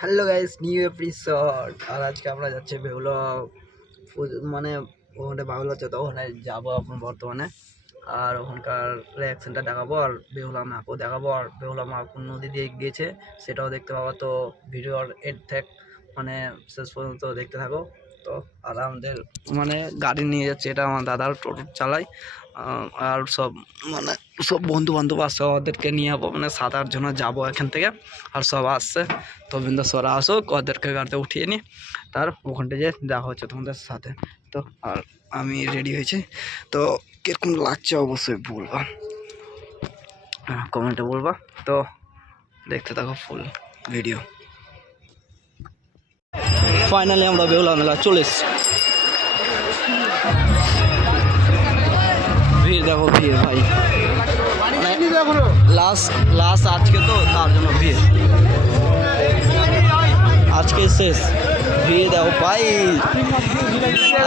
Hello guys, new episode. আর আজকে আমরা যাচ্ছি বেহুলা মানে ওখানে বাউল হচ্ছে, তো ওখানে যাবো এখন বর্তমানে। আর ওখানকার রিয়াকশনটা দেখাবো, আর বেহুলা মাকেও দেখাবো। আর বেহুলা মা কোন নদী দিয়ে গিয়েছে সেটাও দেখতে পাবো। তো ভিডিওর এড থেকে মানে শেষ পর্যন্ত দেখতে থাকো। তো আর আমাদের মানে গাড়ি নিয়ে যাচ্ছে, এটা আমার দাদার টোটো চালায়। আর সব মানে সব বন্ধু বান্ধব আসছে, ওদেরকে নিয়ে মানে 7-8 জন যাবো এখান থেকে। আর সব আসছে, তো বিন্দাসরা আসুক, ওদেরকে গাড়িতে উঠিয়ে নিই, তার ওখানটা যে দেখা হচ্ছে তোমাদের সাথে। তো আর আমি রেডি হয়েছি, তো কীরকম লাগছে অবশ্যই বলবা, কমেন্টে বলবা। তো দেখতে থাকো ফুল ভিডিও। ফাইনালি আমরা বেহুলা মেলা চলে এসছি। ভিড় দেখো, ভিড় ভাই, লাস্ট আজকে, তো তার জন্য ভিড় আজকে শেষ। ভিড় দেখো ভাই,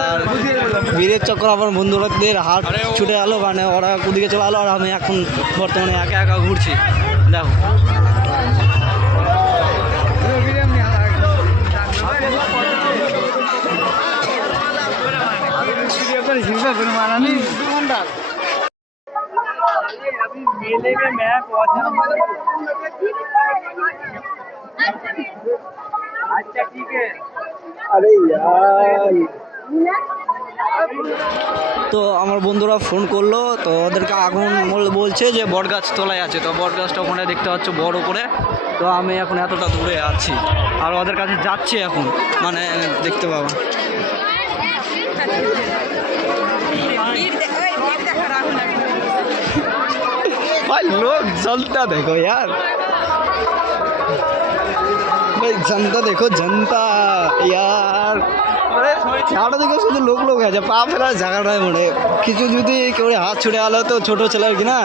আর ভিড়ের চক্কর আমার বন্ধুদের হাত ছুটে আলো, মানে ওরা কুদিকে চলে আলো, আর আমি এখন বর্তমানে একা একা ঘুরছি। দেখো मेले में मैं पहुंचा। अच्छा ठीक है। अरे यार, তো আমার বন্ধুরা ফোন করলো, তো ওদেরকে এখন বলছে যে বটগাছ তলায় আছে। তো বটগাছটা ওখানে দেখতে পাচ্ছ বড় করে। তো আমি এখন এতটা দূরে আছি আর ওদের কাছে যাচ্ছি এখন, মানে দেখতে পাবো। भाई लोग जनता देखो यार, भाई जनता देखो, जनता यार, মানে ছাড়া দেখো শুধু লোক আছে, পা ফেলার জায়গা নয়। মনে কিছু যদি কেউ হাত ছুটে আলো, তো ছোটো ছেলের কি না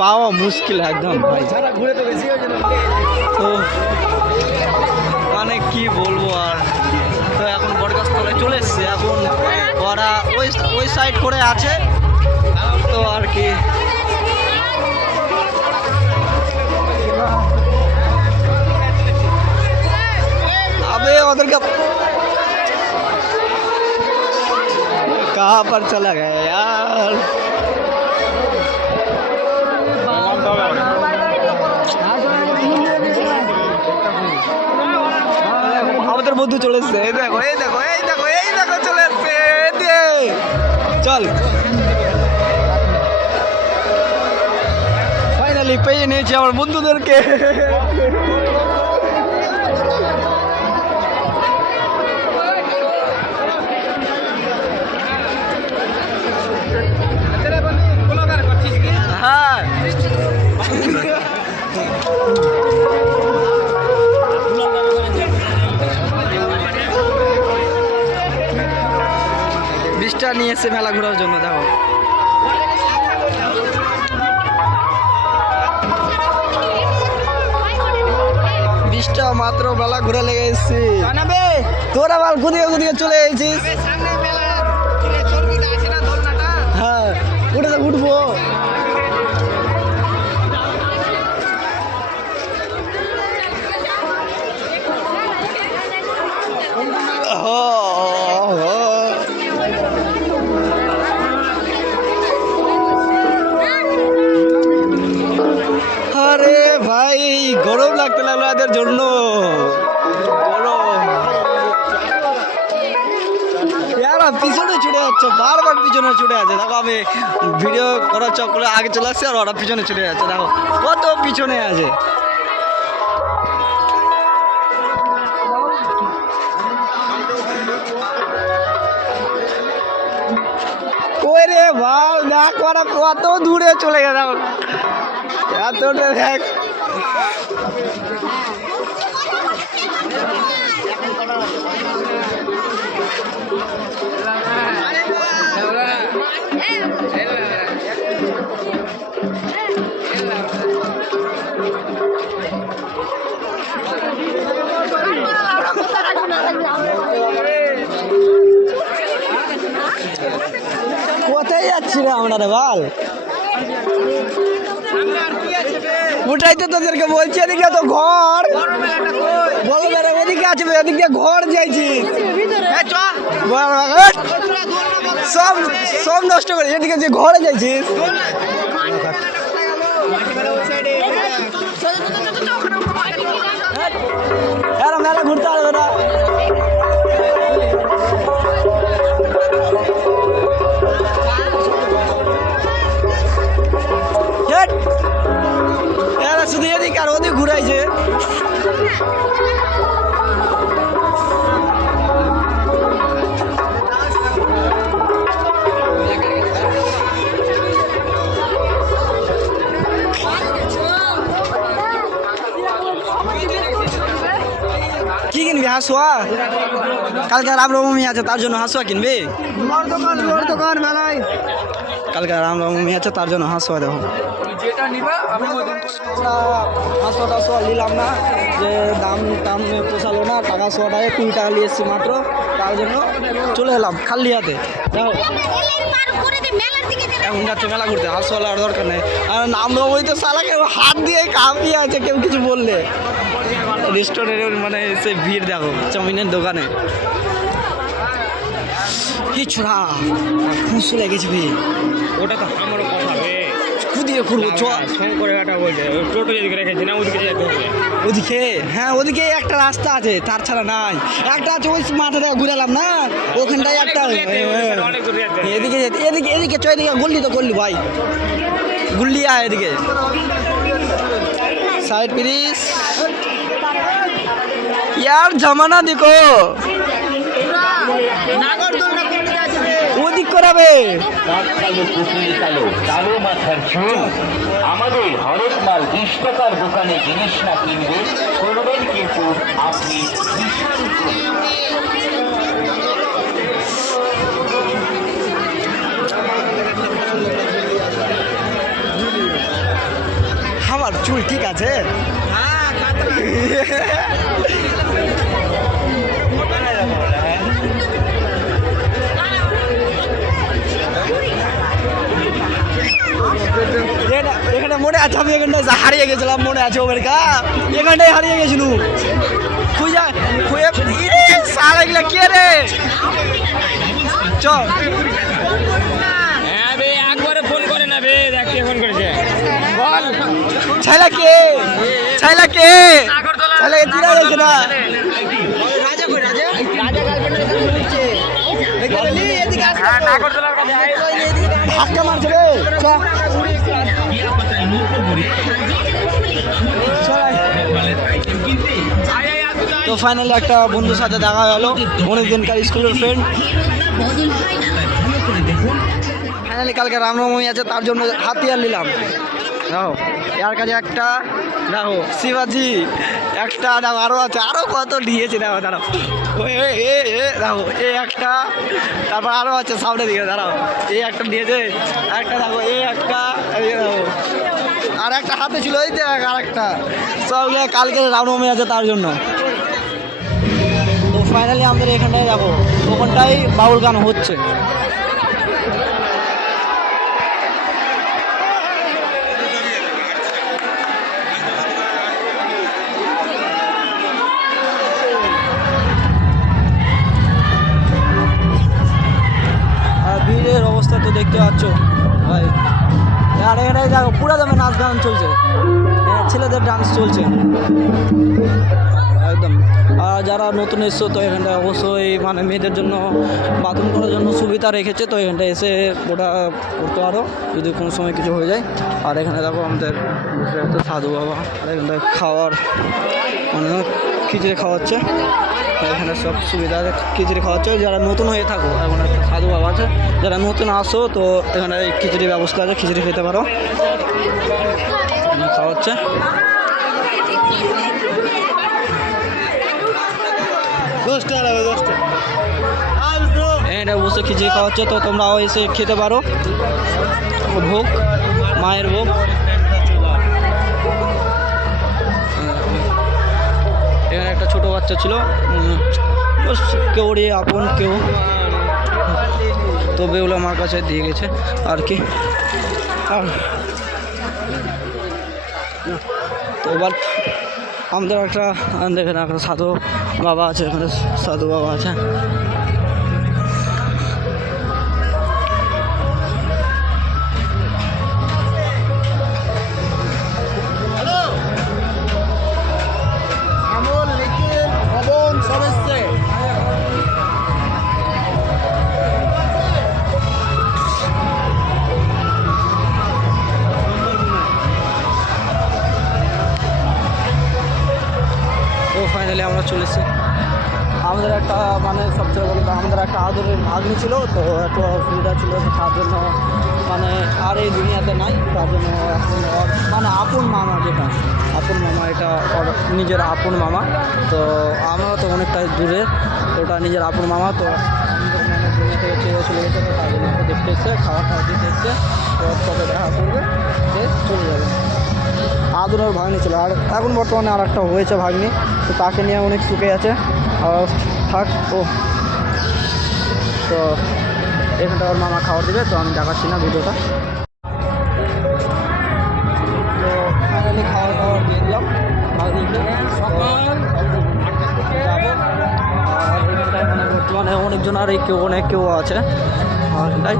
পাওয়া মুশকিল একদম ভাই। তো মানে কি বলবো আর। তো এখন বটগাছ তলায় চলে এসছে, এখন ওরা ওই সাইড করে আছে, তো আর কি। अबे उधर का कहाँ पर चला गया यार। আমাদের বন্ধু চলে এসছে, এই দেখো এই দেখো এই দেখো এই দেখো চলে এসছে। চল ফাইনালি পেয়ে নিয়েছি আমার বন্ধুদেরকে। বিশটা নিয়ে এসে মেলা ঘোরার জন্য। দেখো বিশটা মাত্র মেলা ঘুরে লেগে এসছি। তোরা বাল গুদিয়ে চলে এসেছিস। হ্যাঁ উঠে তো উঠবো। আরে ভাই গরম লাগতে লাগলো এদের জন্য, পিছনে ছুটে যাচ্ছে, বারবার পিছনে ছুটে আছে। দেখো আমি ভিডিও করার চক্করে আগে চলে আসছে, আর ওরা পিছনে ছুটে যাচ্ছে। দেখো কত পিছনে আছে। ওই রে ভাই দেখ ওরা কত দূরে চলে গেছে, এতটা দেখ। কোথায় যাচ্ছি রে আমরা রে বাল? ওটাই তো তোদেরকে বলছি, এদিকে তো ঘর বলো বেড়া, ওদিকে এদিকে আছে এদিক দিয়ে ঘর যাইছি সব সব নষ্ট করে এদিকে যে ঘরে যাইছিস মেলা ঘুরতে পারবে না শুধু এদিকে আর ওদিক ঘুরাইছে কি কিনবি হাসুয়া কালকে রামনবমী আছে তার জন্য হাসুয়া কিনবি কালকে রামনবমী আছে তার জন্য হাসুয়া দেখো হাসুয়া টাসুয়া নিলাম না যে দাম টাম পোষালো না টাকা শোয়াটাকে 20 টাকা নিয়ে এসছি মাত্র তার জন্য চলে এলাম খালি হাতে দেখো এখন যাচ্ছে মেলা ঘুরতে হাসুয়া আর দরকার নেই আর রামনবমী তো সালা কেউ হাত দিয়ে কাঁপিয়ে আছে কেউ কিছু বললে রেস্টুরেন্টের মানে সে ভিড় দেখো চাউমিনের দোকানে কি ছোড়া খুশি লেগেছে ভিড় ওটা তো আমারও কথা খুদিয়ে ঘুরবো করে একটা বলছে টোটো যদি রেখেছি না ওদিকে যেতে হবে ওদিকে হ্যাঁ ওদিকে একটা রাস্তা আছে তার ছাড়া নাই একটা আছে ওই মাথা থেকে ঘুরালাম না ওখানটায় একটা এদিকে এদিকে এদিকে চ এদিকে গুল্লি তো করলি ভাই গুল্লি আয় এদিকে साइड प्लीज यार जमाना देखो ওদিক করাবে আমাদের হরেক মাল 20 টাকার দোকানে জিনিস না কিনবে করবেন কিন্তু আপনি আমার চুল ঠিক আছে এখানে মনে আছে আমি এখানটায় হারিয়ে গেছিলাম মনে আছে ওদের কা এখানটায় হারিয়ে গেছিল খুঁজা খুঁজে সারা গেলা কে রে চল একবারে ফোন করে না বে দেখ কে ফোন করেছে বল ছাইলা কে ছাইলা কে ছাইলা তিরা রয়েছে না রাজা কই রাজা রাজা গার্লফ্রেন্ডের কাছে বলছে দেখলি এদিকে আসো নাগরদোলার কাছে ধাক্কা মারছে রে তো ফাইনালি একটা বন্ধুর সাথে দেখা হলো অনেকদিনকার স্কুলের ফ্রেন্ড ফাইনালি কালকে রামনবমী আছে তার জন্য হাতিয়ার নিলাম দেখো এর কাছে একটা দেখো শিবাজি একটা দেখো আরও আছে আরও কত নিয়েছে দেখো দাঁড়াও দেখো এই একটা তারপর আরও আছে সামনের দিকে দাঁড়াও এই একটা নিয়েছে একটা দেখো এই একটা দেখো আর একটা হাতে ছিল ওই দেখ আর একটা সবগুলো কালকে রামনবমী আছে তার জন্য তো ফাইনালি আমাদের এখানটায় যাবো ওখানটাই বাউল গান হচ্ছে ভিড়ের অবস্থা তো দেখতে পাচ্ছ ভাই আর এখানে দেখো পুরো দামে নাচ গান চলছে ছেলেদের ডান্স চলছে একদম আর যারা নতুন এসছো তো এখানটায় অবশ্যই মানে মেয়েদের জন্য বাথরুম করার জন্য সুবিধা রেখেছে তো এখানটায় এসে ওটা করতে পারো যদি কোনো সময় কিছু হয়ে যায় আর এখানে দেখো আমাদের সাধু বাবা আর এখানটায় খাওয়ার মানে খিচুড়ি খাওয়াচ্ছে এখানে সব সুবিধা খিচুড়ি খাওয়াচ্ছে যারা নতুন হয়ে থাকো এখন একটা সাধু বাবা আছে যারা নতুন আসো তো এখানে খিচুড়ি ব্যবস্থা আছে খিচুড়ি খেতে পারো খাওয়াচ্ছে এটা বসে খিচুড়ি খাওয়াচ্ছে তো তোমরাও এসে খেতে পারো ভোগ মায়ের ভোগ এখানে একটা ছোট বাচ্চা ছিল কেউ রে আপন কেউ তো বেউলা আমার কাছে দিয়ে গেছে আর কি আর তো এবার আমাদের একটা দেখেন একটা সাধু বাবা আছে, এখানে সাধু বাবা আছে। তো ফাইনালি আমরা চলেছি। আমাদের একটা মানে সবচেয়ে বড় কথা, আমাদের একটা আদরের ভাগ্নি ছিল, তো একটু অসুবিধা ছিল, তো তার জন্য মানে আর এই দুনিয়াতে নাই, তার জন্য এখন ওর মানে আপন মামা, যেটা আপন মামা, এটা ওর নিজের আপন মামা। তো আমরা তো অনেকটাই দূরে, তো ওটা নিজের আপন মামা। তো আমাদের মানে দুনিয়া থেকে ছেড়ে চলে গেছে, তো তার জন্য ওকে দেখতে এসছে, খাওয়া খাওয়া দিতে এসছে, তো ওর সাথে দেখা করবে, সে চলে যাবে। আদুর ভাগ্নি ছিল, আর এখন বর্তমানে আর একটা হয়েছে ভাগ্নি, তো তাকে নিয়ে অনেক সুখে আছে। আর থাক ও, তো এখানটা ওর মামা খাবার দেবে, তো আমি দেখাচ্ছি না ভিডিওটা। তো ফাইনালি খাওয়ার দাওয়ার দিয়ে দিলাম ভাগ্নিকে, যাবো। আর এখানটায় মানে বর্তমানে অনেকজন আর কেউ আছে আর এখানটায়,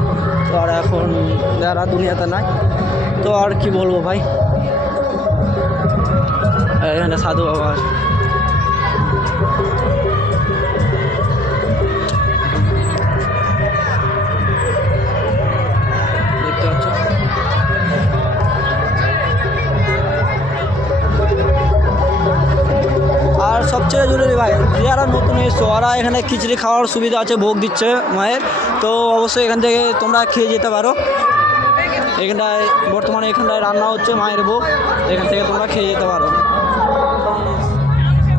তো আর এখন যারা দুনিয়াতে নাই, তো আর কি বলবো ভাই। এখানে সাধু বাবা আছে। দেখতে পাচ্ছ, আর সবচেয়ে জরুরি ভাই, যারা নতুন এসছো ওরা এখানে খিচড়ি খাওয়ার সুবিধা আছে, ভোগ দিচ্ছে মায়ের, তো অবশ্যই এখান থেকে তোমরা খেয়ে যেতে পারো। এখানটায় বর্তমানে এখানটায় রান্না হচ্ছে মায়ের ভোগ, এখান থেকে তোমরা খেয়ে যেতে পারো।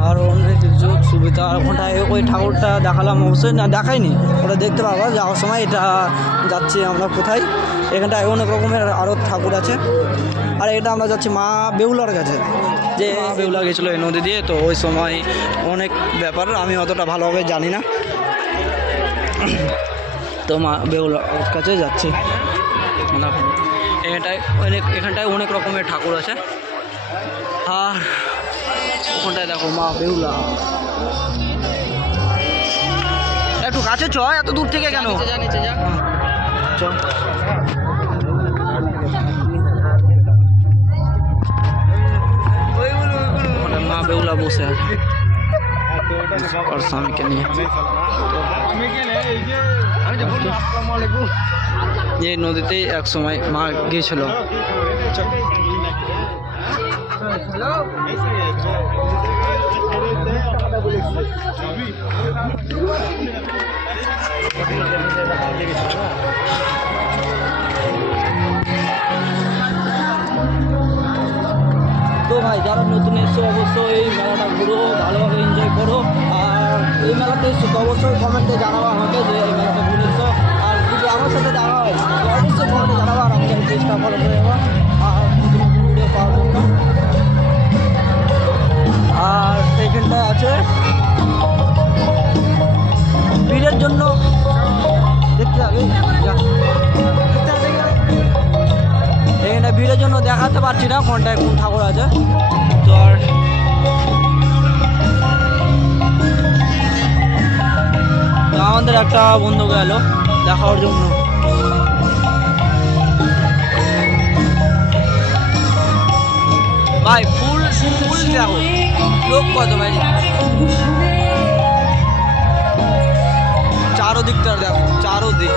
আর অনেক সুযোগ সুবিধা ওখানটায়, ওই ঠাকুরটা দেখালাম অবশ্যই, না দেখাইনি, ওটা দেখতে পাবো যাওয়ার সময়। এটা যাচ্ছি আমরা কোথায়, এখানটায় অনেক রকমের আরও ঠাকুর আছে। আর এটা আমরা যাচ্ছি মা বেহুলার কাছে, যে বেহুলা গেছিলো এই নদী দিয়ে, তো ওই সময় অনেক ব্যাপার আমি অতটা ভালোভাবে জানি না, তো মা বেহুলার কাছে যাচ্ছি। এখানটায় অনেক রকমের ঠাকুর আছে। আর ওখানটায় দেখো মা বেহুলা, একটু কাছে চ, এত দূর থেকে কেন? চ, মা বেহুলা বসে আছে ওর স্বামীকে নিয়ে। এই নদীতেই এক সময় মা গিয়েছিল। তো ভাই যারা নতুন এসছো অবশ্যই এই মেলাটা ঘুরো, ভালোভাবে এনজয় করো। আর এই মেলাতে এসছো তো অবশ্যই কমেন্টে জানাবো আমাকে যে এই মেলাটা ঘুরে এসছো। আর যদি আমার সাথে দেখা হয় তো অবশ্যই কমেন্টে জানাবো, আর আমাদের চেষ্টা ফলো করে যাবো আর নতুন ভিডিও পাওয়ার জন্য। আর এইখানটায় আছে ভিড়ের জন্য দেখতে হবে, এখানে ভিড়ের জন্য দেখাতে পারছি না কোনটায় কোন ঠাকুর আছে। তো আর আমাদের একটা বন্ধু গেল দেখার জন্য। ভাই ফুল ফুল দেখো, লোক কত ভাই, চারোদিকটা দেখো, চারোদিক।